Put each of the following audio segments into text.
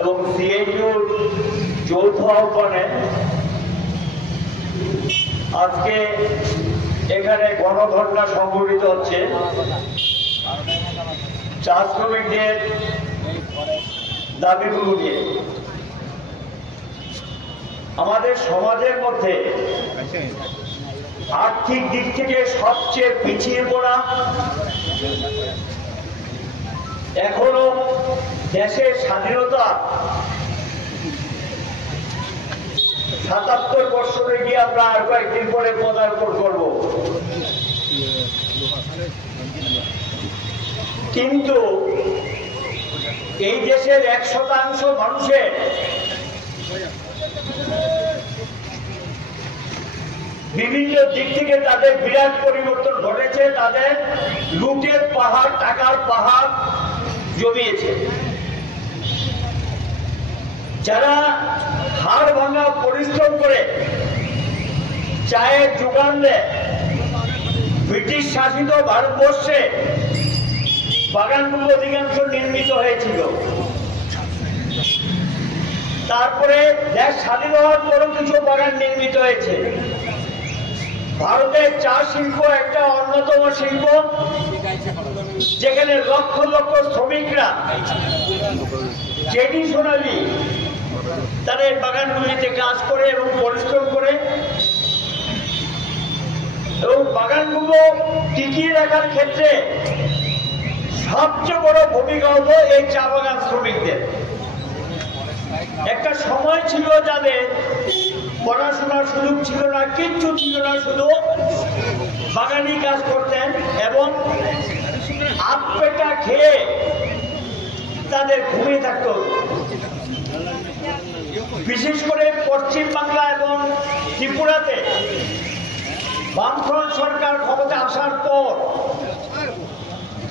এবং সিএইচইউর যৌথ আহ্বানে আজকে এখানে গণধর্ণা সংগঠিত হচ্ছে চা শ্রমিকদের দাবিগুলো নিয়ে। আমাদের সমাজের মধ্যে আর্থিক দিক থেকে সবচেয়ে পিছিয়ে পড়া, এখনো দেশের স্বাধীনতা ৭৭ বছরে গিয়ে আমরা আর কয়েকদিন পরে পদার্পণ করব, কিন্তু এই দেশের ১% মানুষের বিভিন্ন দিক থেকে তাদের বিরাট পরিবর্তন ঘটেছে। তাদের লুটের পাহাড়, টাকার পাহাড় জমিয়েছে। যারা হাড় ভাঙা পরিশ্রম করে চায়ের যোগান দেয়, ব্রিটিশ শাসিত ভারতবর্ষে বাগানগুলো অধিকাংশ নির্মিত হয়েছিল। তারপরে দেশ স্বাধীন হওয়ার পরও কিছু বাগান নির্মিত হয়েছে। ভারতের চা শিল্প একটা অন্যতম শিল্প, যেখানে লক্ষ লক্ষ শ্রমিকরা ট্রেডিশনালি তাদের বাগানগুলিতে কাজ করে এবং পরিশ্রম করে, এবং বাগানগুলো টিকিয়ে রাখার ক্ষেত্রে সবচেয়ে বড় ভূমিকা হতো এই চা বাগান শ্রমিকদের। একটা সময় ছিল যাদের পড়াশোনার সুযোগ ছিল না, কিচ্ছু ছিল না, শুধু বাগানি কাজ করতেন এবং আপেটা খেয়ে তাদের ঘুমিয়ে থাকত। বিশেষ করে পশ্চিম বাংলা এবং ত্রিপুরাতে বামফ্রন্ট সরকার ক্ষমতা আসার পর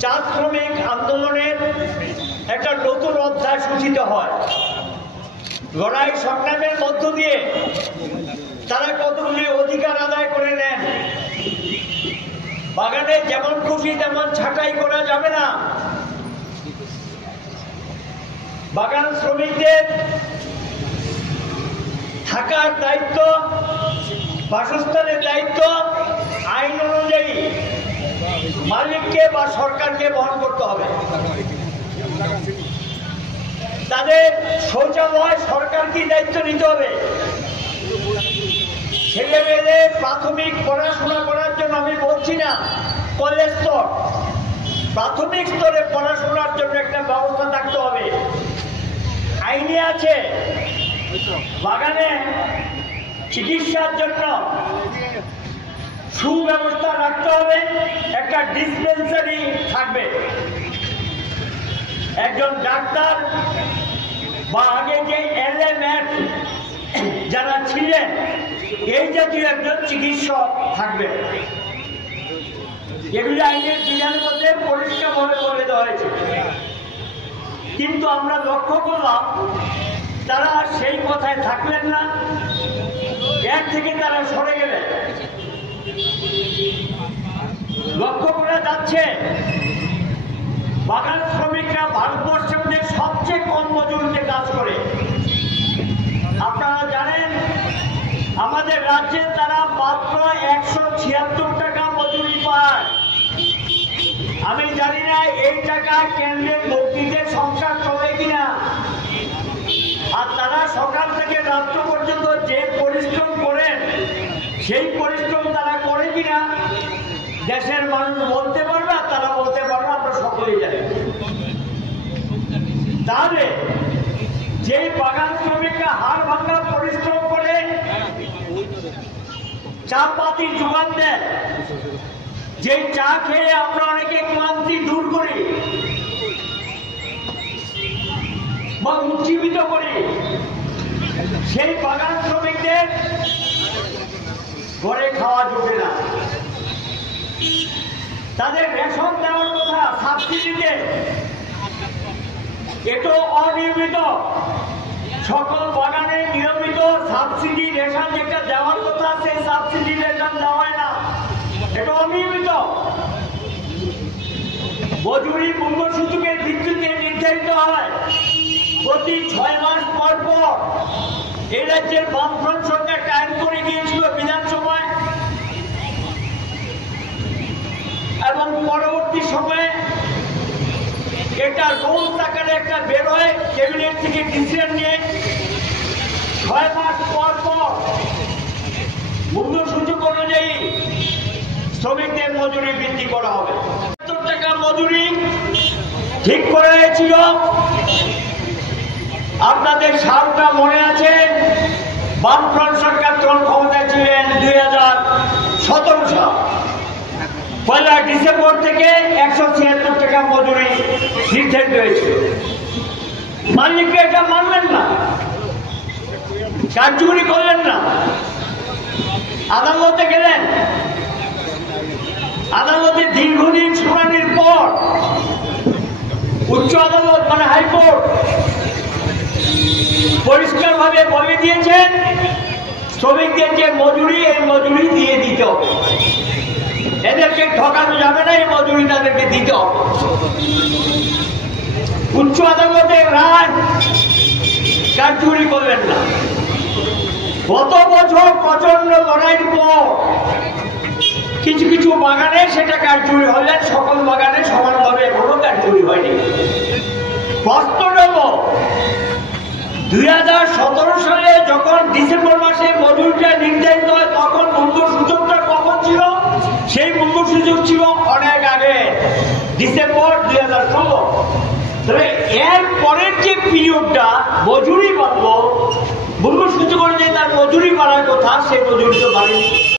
চা শ্রমিক আন্দোলনের একটা নতুন অধ্যায় সূচিত হয়। লড়াই সংগ্রামের মধ্য দিয়ে তারা কতগুলি অধিকার আদায় করে নেন। বাগানে যেমন খুশি তেমন ছাঁটাই করা যাবে না। বাগান শ্রমিকদের থাকার দায়িত্ব, বাসস্থানের দায়িত্ব আইন অনুযায়ী মালিককে বা সরকারকে বহন করতে হবে। তাদের শৌচালয় সরকারকে দায়িত্ব নিতে হবে। ছেলে মেয়েদের প্রাথমিক পড়াশোনা করার জন্য, আমি বলছি না কলেজ স্তর, প্রাথমিক স্তরে পড়াশোনার জন্য একটা ব্যবস্থা থাকতে হবে। আইনে আছে বাগানে চিকিৎসার জন্য সুব্যবস্থা রাখতে হবে, একটা ডিসপেন্সারি থাকবে। একজন ডাক্তার বা আগে যে এলএমএড যারা ছিলেন এই জাতীয় একজন চিকিৎসক থাকবে। এগুলি আইনের বিধানের মধ্যে পরিষ্কারভাবে বলে দেওয়া হয়েছে। কিন্তু আমরা লক্ষ্য করলাম তারা সেই কথায় থাকলেন না, এর থেকে তারা সরে গেলেন। লক্ষ্য করা যাচ্ছে বাগান শ্রমিকরা ভারতবর্ষের মধ্যে সবচেয়ে কম মজুরিতে কাজ করে। আপনারা জানেন আমাদের রাজ্যে তারা মাত্র 176 টাকা মজুরি পায়। আমি জানি না এই টাকা কেন্দ্রের মন্ত্রীদের সংসার চলে কিনা। আর তারা সকাল থেকে রাত্র পর্যন্ত যে পরিশ্রম করেন সেই পরিশ্রম তারা করে কিনা দেশের মানুষ বলতে পারবে, আর তারা বলতে পারবে, আমরা সকলেই জানি। তাহলে যে বাগান শ্রমিকরা হাড় ভাঙা পরিশ্রম করে চা পাতি যোগান দেয়, যে চা খেয়ে আমরা অনেকে ক্লান্তি দূর করি বা উজ্জীবিত করি, সেই বাগান শ্রমিকদের ঘরে খাওয়া জোটে না। তাদের রেশন দেওয়ার কথা সাবসিডিতে, এটা অনিয়মিত। সকল বাগানে নিয়মিত সাবসিডি রেশন যেটা দেওয়ার কথা সেই সাবসিডি রেশন দেওয়া হয় না, এটা অনিয়মিত। মজুরি মূল্যসূচকের ভিত্তিতে নির্ধারিত হয়, প্রতি 6 মাস এই রাজ্যের বামফ্রন্ট সরকার কায়েম করে গিয়েছিল বিধানসভায়, এবং পরবর্তী সময়ে এটা রোল আকারে একটা বেরোয় ক্যাবিনেট থেকে ডিসিশন নিয়ে 6 মাস পর পর মূল্য সূচক অনুযায়ী শ্রমিকদের মজুরি বৃদ্ধি করা হবে। ৭০ টাকা মজুরি ঠিক করে হয়েছিল। আপনাদের সালটা মনে আছে, বামফ্রন্ট সরকার তখন ক্ষমতায় ছিলেন 2017 সাল। 1 ডিসেম্বর থেকে 176 টাকা মজুরি নির্ধারিত হয়েছিল। মালিকরা এটা মানলেন না, কার্যকরী করলেন না, আদালতে গেলেন। আদালতে দীর্ঘদিন শুনানির পর উচ্চ আদালত মানে হাইকোর্ট পরিষ্কার ভাবে বলে দিয়েছেন শ্রমিকদের যে মজুরি, এই মজুরি দিয়ে দিতে হবে, এদেরকে ঠকানো যাবে না, এই মজুরি তাদেরকে দিতে হবে। উচ্চ আদালতের রায় কার্যকরী করলেন না। গত বছর প্রচন্ড লড়াইয়ের পর কিছু কিছু বাগানে সেটা কার্যকরী হলেন, সকল বাগানে সমানভাবে এখনো কার্যকরী হয়নি। প্রশ্ন হল 2017 সালে যখন ডিসেম্বর মাসে মজুরিটা নির্ধারিত হয়, তখন মূল্য সূচকটা কখন ছিল? সেই মূল্য সূচক ছিল অনেক আগে, ডিসেম্বর 2016। তবে এর পরের যে পিরিয়ডটা মজুরি বাড়লো, মূল্য সূচক অনুযায়ী তার মজুরি বাড়ার কথা, সেই মজুরি তো বাড়েনি।